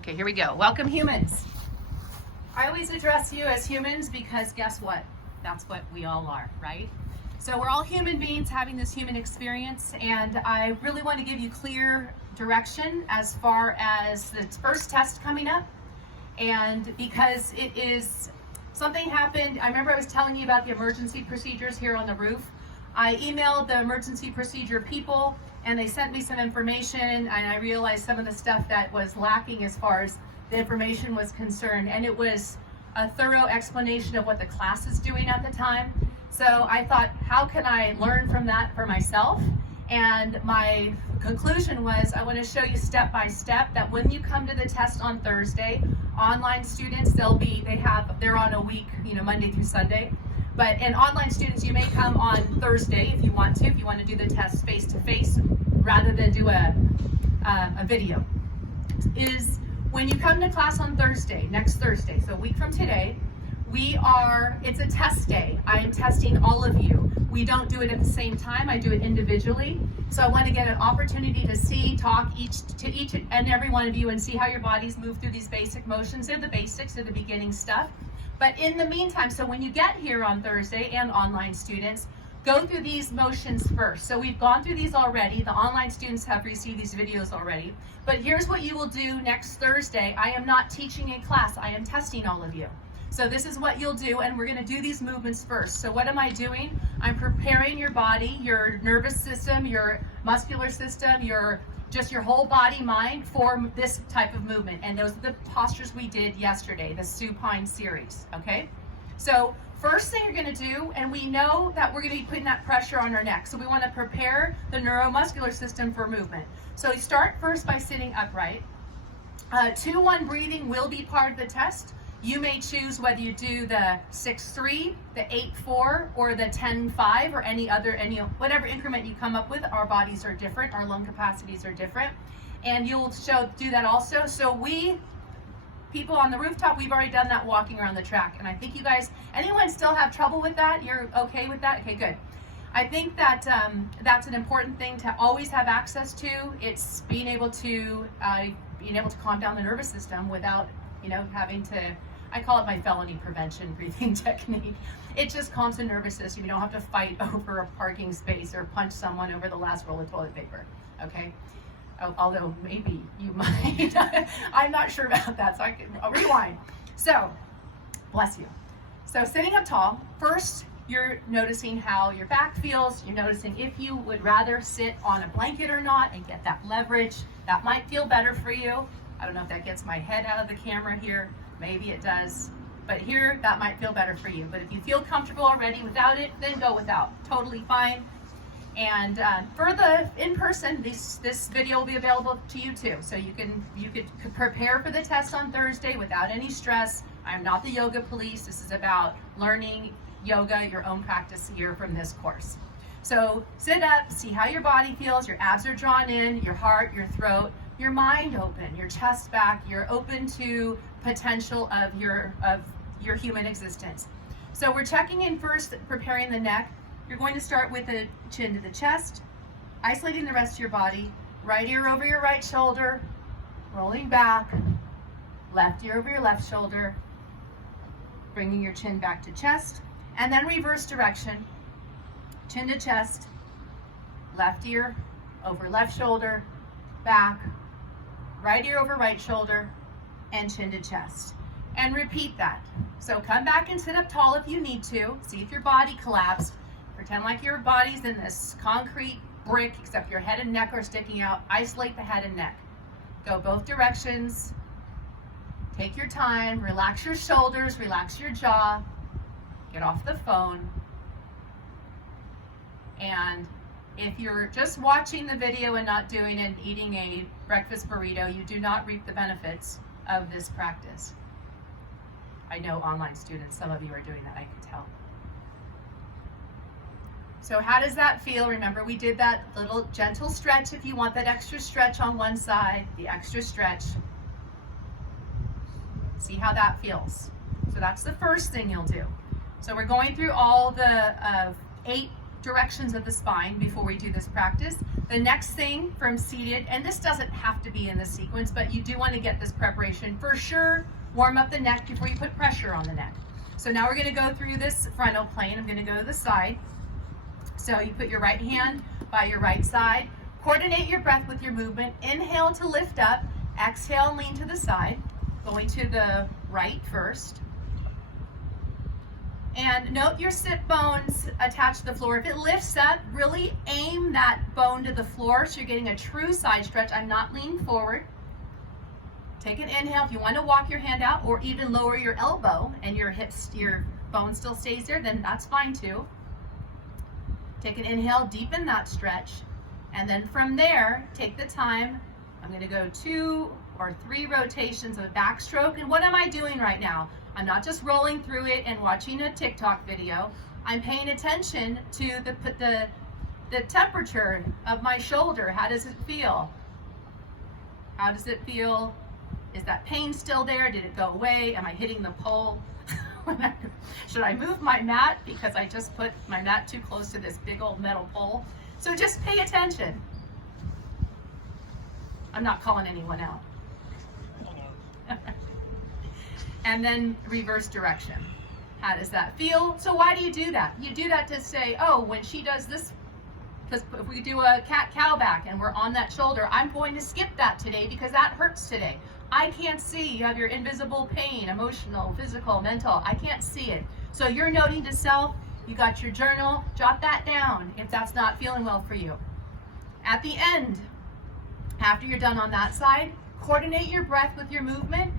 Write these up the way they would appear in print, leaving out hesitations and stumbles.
Okay, here we go. Welcome, humans. I always address you as humans because guess what? That's what we all are, right? So we're all human beings having this human experience, and I really want to give you clear direction as far as the first test coming up. And because it is, something happened, I remember I was telling you about the emergency procedures here on the roof. I emailed the emergency procedure people and they sent me some information, and I realized some of the stuff that was lacking as far as the information was concerned, and it was a thorough explanation of what the class is doing at the time. So I thought, how can I learn from that for myself? And my conclusion was, I want to show you step by step that when you come to the test on Thursday, online students, they're on a week, Monday through Sunday. But in online students, you may come on Thursday if you want to do the test face to face rather than do a video. Is when you come to class on Thursday, next Thursday, so a week from today, it's a test day. I am testing all of you. We don't do it at the same time, I do it individually. So I want to get an opportunity to talk to each and every one of you and see how your bodies move through these basic motions. They're the basics, they're the beginning stuff. But in the meantime, so when you get here on Thursday, and online students, go through these motions first. So we've gone through these already. The online students have received these videos already. But here's what you will do next Thursday. I am not teaching a class, I am testing all of you. So this is what you'll do, and we're going to do these movements first. So what am I doing? I'm preparing your body, your nervous system, your muscular system, your whole body, mind for this type of movement. And those are the postures we did yesterday, the supine series, okay? So first thing you're going to do, and we know that we're going to be putting that pressure on our neck. So we want to prepare the neuromuscular system for movement. So you start first by sitting upright. 2-1 breathing will be part of the test. You may choose whether you do the 6-3, the 8-4, or the 10-5, or whatever increment you come up with. Our bodies are different, our lung capacities are different, and you'll do that also. So people on the rooftop, we've already done that walking around the track, and I think you guys, anyone still have trouble with that? You're okay with that? Okay, good. I think that that's an important thing to always have access to. It's being able to calm down the nervous system without having to, I call it my felony prevention breathing technique. It just calms the nervous system. You don't have to fight over a parking space or punch someone over the last roll of toilet paper, okay? Although maybe you might. I'm not sure about that, so I'll rewind. So, bless you. So sitting up tall, first you're noticing how your back feels. You're noticing if you would rather sit on a blanket or not and get that leverage. That might feel better for you. I don't know if that gets my head out of the camera here. Maybe it does. But here, that might feel better for you. But if you feel comfortable already without it, then go without. Totally fine. And for the in-person, this video will be available to you too. So you could prepare for the test on Thursday without any stress. I'm not the yoga police. This is about learning yoga, your own practice here from this course. So sit up, see how your body feels. Your abs are drawn in, your heart, your throat, your mind open, your chest back. You're open to potential of your human existence. So we're checking in first, preparing the neck. You're going to start with the chin to the chest, isolating the rest of your body. Right ear over your right shoulder, rolling back. Left ear over your left shoulder, bringing your chin back to chest. And then reverse direction, chin to chest, left ear over left shoulder, back, right ear over right shoulder, and chin to chest. And repeat that. So come back and sit up tall if you need to. See if your body collapsed. Pretend like your body's in this concrete brick, except your head and neck are sticking out. Isolate the head and neck. Go both directions. Take your time. Relax your shoulders. Relax your jaw. Get off the phone. And if you're just watching the video and not doing it and eating a breakfast burrito, you do not reap the benefits of this practice. I know online students, some of you are doing that, I can tell. So how does that feel? Remember, we did that little gentle stretch. If you want that extra stretch on one side, the extra stretch. See how that feels. So that's the first thing you'll do. So we're going through all the 8 directions of the spine before we do this practice. The next thing from seated, and this doesn't have to be in the sequence, but you do want to get this preparation for sure. Warm up the neck before you put pressure on the neck. So now we're going to go through this frontal plane. I'm going to go to the side. So you put your right hand by your right side. Coordinate your breath with your movement. Inhale to lift up. Exhale and lean to the side. Going to the right first. And note your sit bones attached to the floor. If it lifts up, really aim that bone to the floor so you're getting a true side stretch. I'm not leaning forward. Take an inhale. If you want to walk your hand out or even lower your elbow and your hips, your bone still stays there, then that's fine too. Take an inhale, deepen that stretch. And then from there, take the time. I'm going to go 2 or 3 rotations of a backstroke. And what am I doing right now? I'm not just rolling through it and watching a TikTok video. I'm paying attention to the temperature of my shoulder. How does it feel? How does it feel? Is that pain still there? Did it go away? Am I hitting the pole? Should I move my mat because I just put my mat too close to this big old metal pole? So just pay attention. I'm not calling anyone out. And then reverse direction. How does that feel? So why do you do that? You do that to say, oh, when she does this, because if we do a cat-cow back and we're on that shoulder, I'm going to skip that today because that hurts today. I can't see. You have your invisible pain, emotional, physical, mental. I can't see it. So you're noting to self, you got your journal, jot that down if that's not feeling well for you. At the end, after you're done on that side, coordinate your breath with your movement.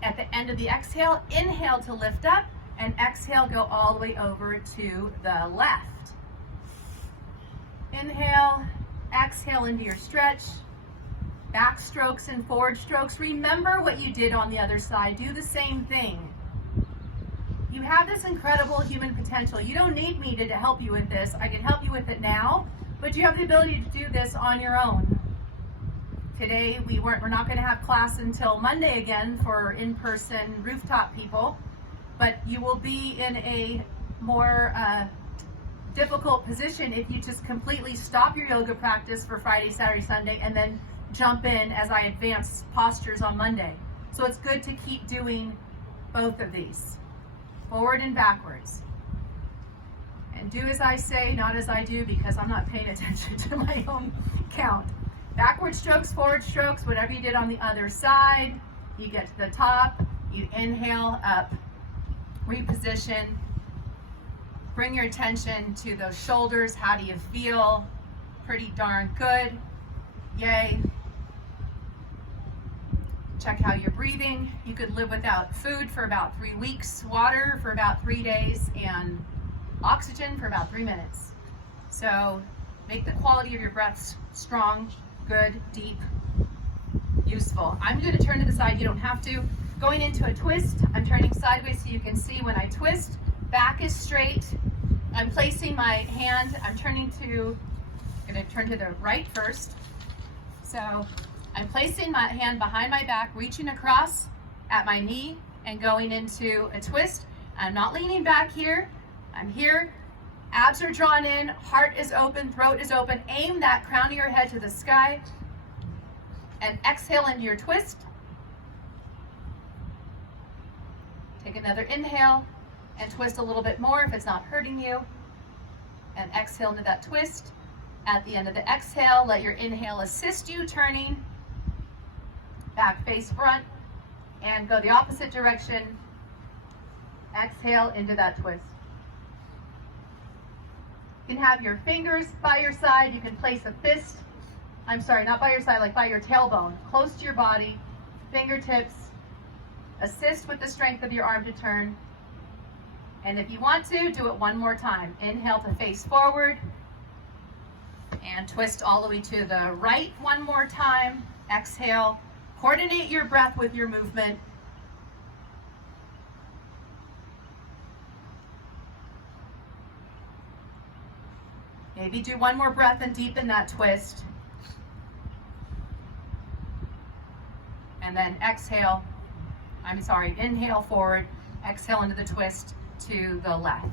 At the end of the exhale, inhale to lift up, and exhale, go all the way over to the left. Inhale, exhale into your stretch. Back strokes and forward strokes. Remember what you did on the other side. Do the same thing. You have this incredible human potential. You don't need me to help you with this. I can help you with it now, but you have the ability to do this on your own. Today, we're not going to have class until Monday again for in-person rooftop people, but you will be in a more difficult position if you just completely stop your yoga practice for Friday, Saturday, Sunday, and then jump in as I advance postures on Monday. So it's good to keep doing both of these, forward and backwards. And do as I say, not as I do, because I'm not paying attention to my own count. Backward strokes, forward strokes, whatever you did on the other side. You get to the top, you inhale up, reposition, bring your attention to those shoulders. How do you feel? Pretty darn good. Yay. Check how you're breathing. You could live without food for about 3 weeks, water for about 3 days, and oxygen for about 3 minutes. So make the quality of your breaths strong, good, deep, useful. I'm going to turn to the side. You don't have to. Going into a twist, I'm turning sideways so you can see when I twist. Back is straight. I'm placing my hand. I'm going to turn to the right first. So I'm placing my hand behind my back, reaching across at my knee and going into a twist. I'm not leaning back here. I'm here. Abs are drawn in, heart is open, throat is open. Aim that crown of your head to the sky and exhale into your twist. Take another inhale and twist a little bit more if it's not hurting you. And exhale into that twist. At the end of the exhale, let your inhale assist you turning back face front and go the opposite direction. Exhale into that twist. You can have your fingers by your side. You can place a fist, I'm sorry, not by your side, like by your tailbone, close to your body, fingertips. Assist with the strength of your arm to turn. And if you want to, do it one more time. Inhale to face forward and twist all the way to the right one more time. Exhale. Coordinate your breath with your movement. Maybe do one more breath and deepen that twist. And then exhale. Inhale forward, exhale into the twist to the left.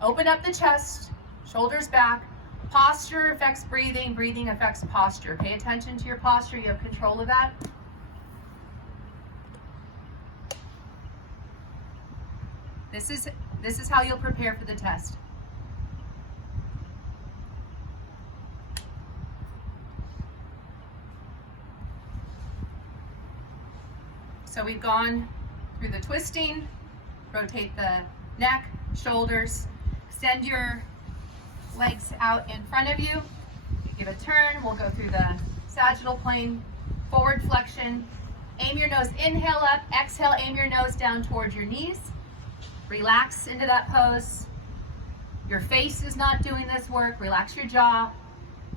Open up the chest, Shoulders back. Posture affects breathing, breathing affects posture. Pay attention to your posture, you have control of that. This is how you'll prepare for the test. So we've gone through the twisting, rotate the neck, shoulders, extend your legs out in front of you, give a turn, we'll go through the sagittal plane, forward flexion, aim your nose, inhale up, exhale, aim your nose down towards your knees, relax into that pose. Your face is not doing this work, relax your jaw,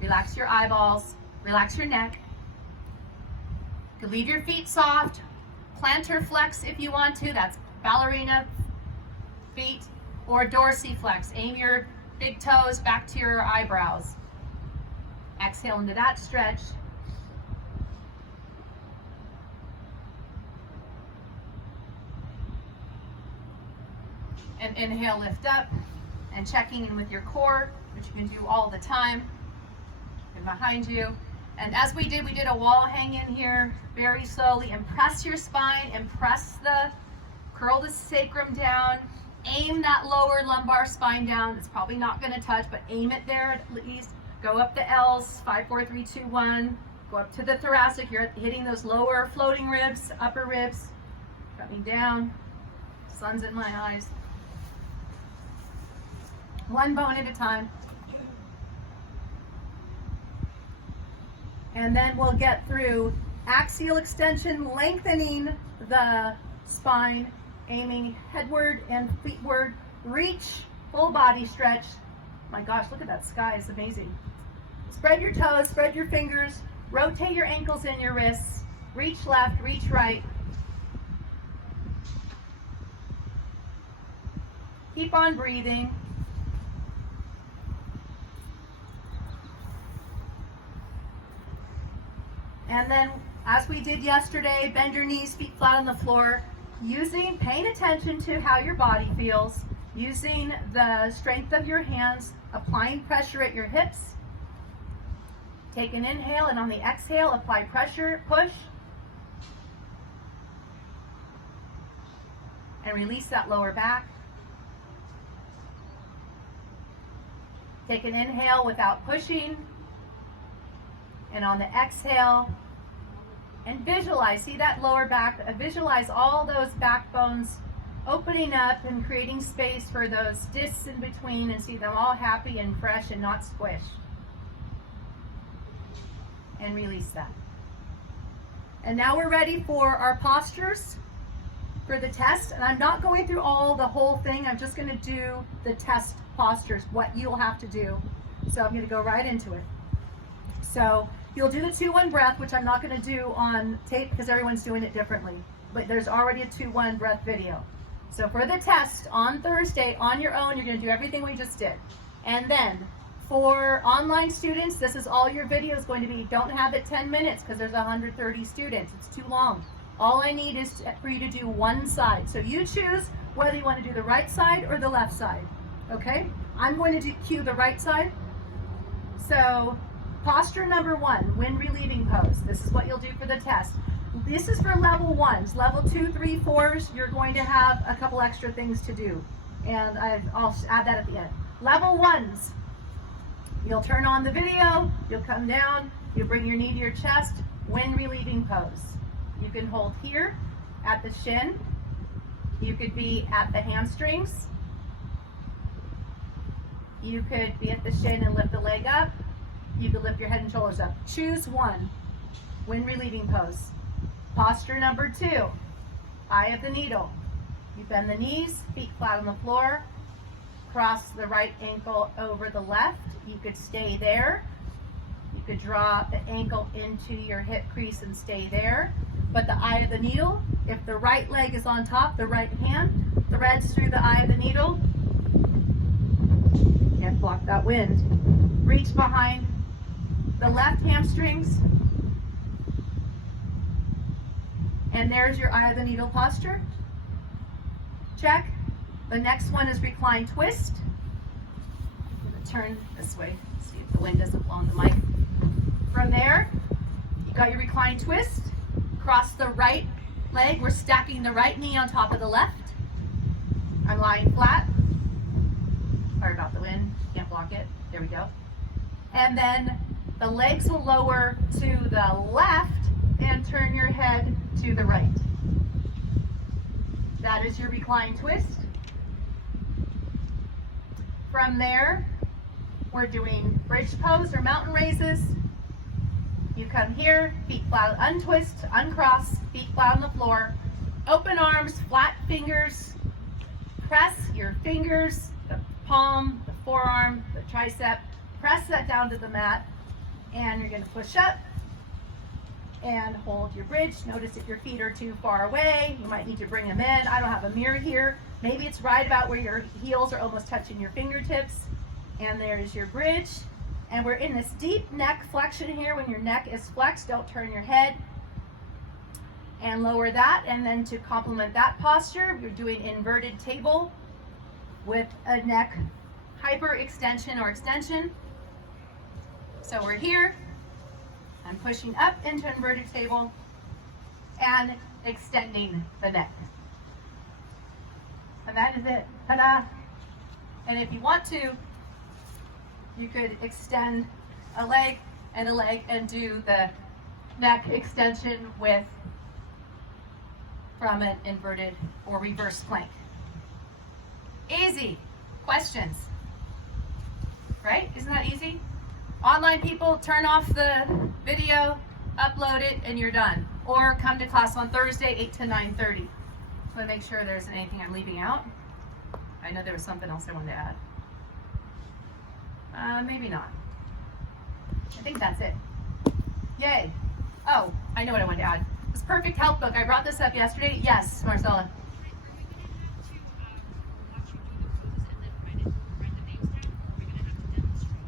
relax your eyeballs, relax your neck. You can leave your feet soft, plantar flex if you want to, that's ballerina feet, or dorsiflex, aim your big toes back to your eyebrows. Exhale into that stretch. And inhale, lift up, and checking in with your core, which you can do all the time. And behind you. And as we did a wall hang in here, very slowly, and press your spine, and curl the sacrum down, aim that lower lumbar spine down. It's probably not gonna touch, but aim it there at least. Go up the L's, 5, 4, 3, 2, 1. Go up to the thoracic, you're hitting those lower floating ribs, upper ribs. Coming down, sun's in my eyes. One bone at a time. And then we'll get through axial extension, lengthening the spine, aiming headward and feetward, reach, full body stretch. My gosh, look at that sky, it's amazing. Spread your toes, spread your fingers, rotate your ankles and your wrists, reach left, reach right. Keep on breathing. And then, as we did yesterday, bend your knees, feet flat on the floor, paying attention to how your body feels, using the strength of your hands, applying pressure at your hips. Take an inhale, and on the exhale, apply pressure, push. And release that lower back. Take an inhale without pushing. And on the exhale, and visualize, see that lower back, visualize all those backbones opening up and creating space for those discs in between, and see them all happy and fresh and not squished. And release that. And now we're ready for our postures for the test. And I'm not going through the whole thing. I'm just going to do the test postures, what you'll have to do. So I'm going to go right into it. So you'll do the 2-1 breath, which I'm not going to do on tape because everyone's doing it differently. But there's already a 2-1 breath video. So for the test on Thursday, on your own, you're going to do everything we just did. And then for online students, this is all your video is going to be. Don't have it 10 minutes because there's 130 students. It's too long. All I need is for you to do one side. So you choose whether you want to do the right side or the left side. Okay? I'm going to cue the right side. So posture number 1, wind relieving pose. This is what you'll do for the test. This is for level 1s. Level 2, 3, 4s, you're going to have a couple extra things to do. And I'll add that at the end. Level 1s, you'll turn on the video, you'll come down, you'll bring your knee to your chest, wind relieving pose. You can hold here at the shin. You could be at the hamstrings. You could be at the shin and lift the leg up. You could lift your head and shoulders up. Choose one. Wind relieving pose. Posture number 2, eye of the needle. You bend the knees, feet flat on the floor. Cross the right ankle over the left. You could stay there. You could draw the ankle into your hip crease and stay there. But the eye of the needle, if the right leg is on top, the right hand threads through the eye of the needle. Can't block that wind. Reach behind the left hamstrings. And there's your eye of the needle posture. Check. The next one is reclined twist. turn this way, see if the wind doesn't blow on the mic. From there, you got your reclined twist. Cross the right leg. We're stacking the right knee on top of the left. I'm lying flat. Sorry about the wind, can't block it. There we go. And then the legs will lower to the left and turn your head to the right. That is your reclined twist. From there, we're doing bridge pose or mountain raises. You come here, feet flat, untwist, uncross, feet flat on the floor. Open arms, flat fingers. Press your fingers, the palm, the forearm, the tricep. Press that down to the mat. And you're going to push up and hold your bridge. Notice if your feet are too far away, you might need to bring them in. I don't have a mirror here. Maybe it's right about where your heels are almost touching your fingertips. And there's your bridge. And we're in this deep neck flexion here. When your neck is flexed, don't turn your head. And lower that. And then to complement that posture, you're doing inverted table with a neck hyperextension or extension. So we're here. I'm pushing up into inverted table and extending the neck. And that is it. Ta-da! And if you want to, you could extend a leg and do the neck extension from an inverted or reverse plank. Easy. Questions? Right? Isn't that easy? Online people, turn off the video, upload it, and you're done. Or come to class on Thursday, 8 to 9:30. I want to make sure there isn't anything I'm leaving out. I know there was something else I wanted to add. Maybe not. I think that's it. Yay. Oh, I know what I wanted to add. This Perfect Health book, I brought this up yesterday. Yes, Marcella.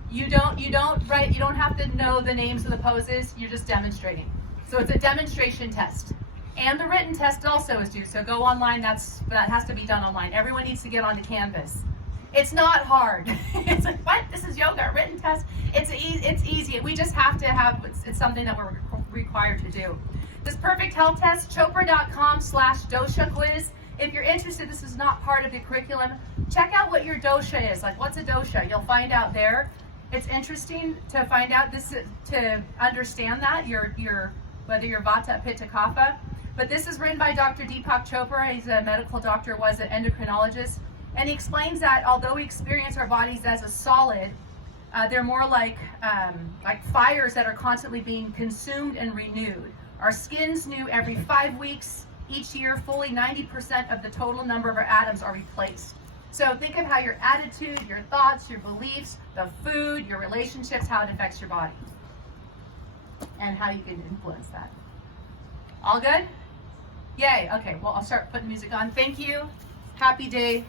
You don't have to know the names of the poses, you're just demonstrating. So it's a demonstration test. And the written test also is due, so go online, that has to be done online. Everyone needs to get onto Canvas. It's not hard. It's like, what? This is yoga, a written test? It's easy. We just have to have, it's something that we're required to do. This Perfect Health Test, chopra.com/dosha quiz. If you're interested, this is not part of the curriculum. Check out what your dosha is. Like, what's a dosha? You'll find out there. It's interesting to find out this, to understand that, whether you're Vata, Pitta, Kapha. But this is written by Dr. Deepak Chopra. He's a medical doctor, was an endocrinologist. And he explains that although we experience our bodies as a solid, they're more like fires that are constantly being consumed and renewed. Our skin's new every 5 weeks. Each year, fully 90% of the total number of our atoms are replaced. So think of how your attitude, your thoughts, your beliefs, the food, your relationships, how it affects your body. And how you can influence that. All good? Yay. Okay, well, I'll start putting music on. Thank you. Happy day.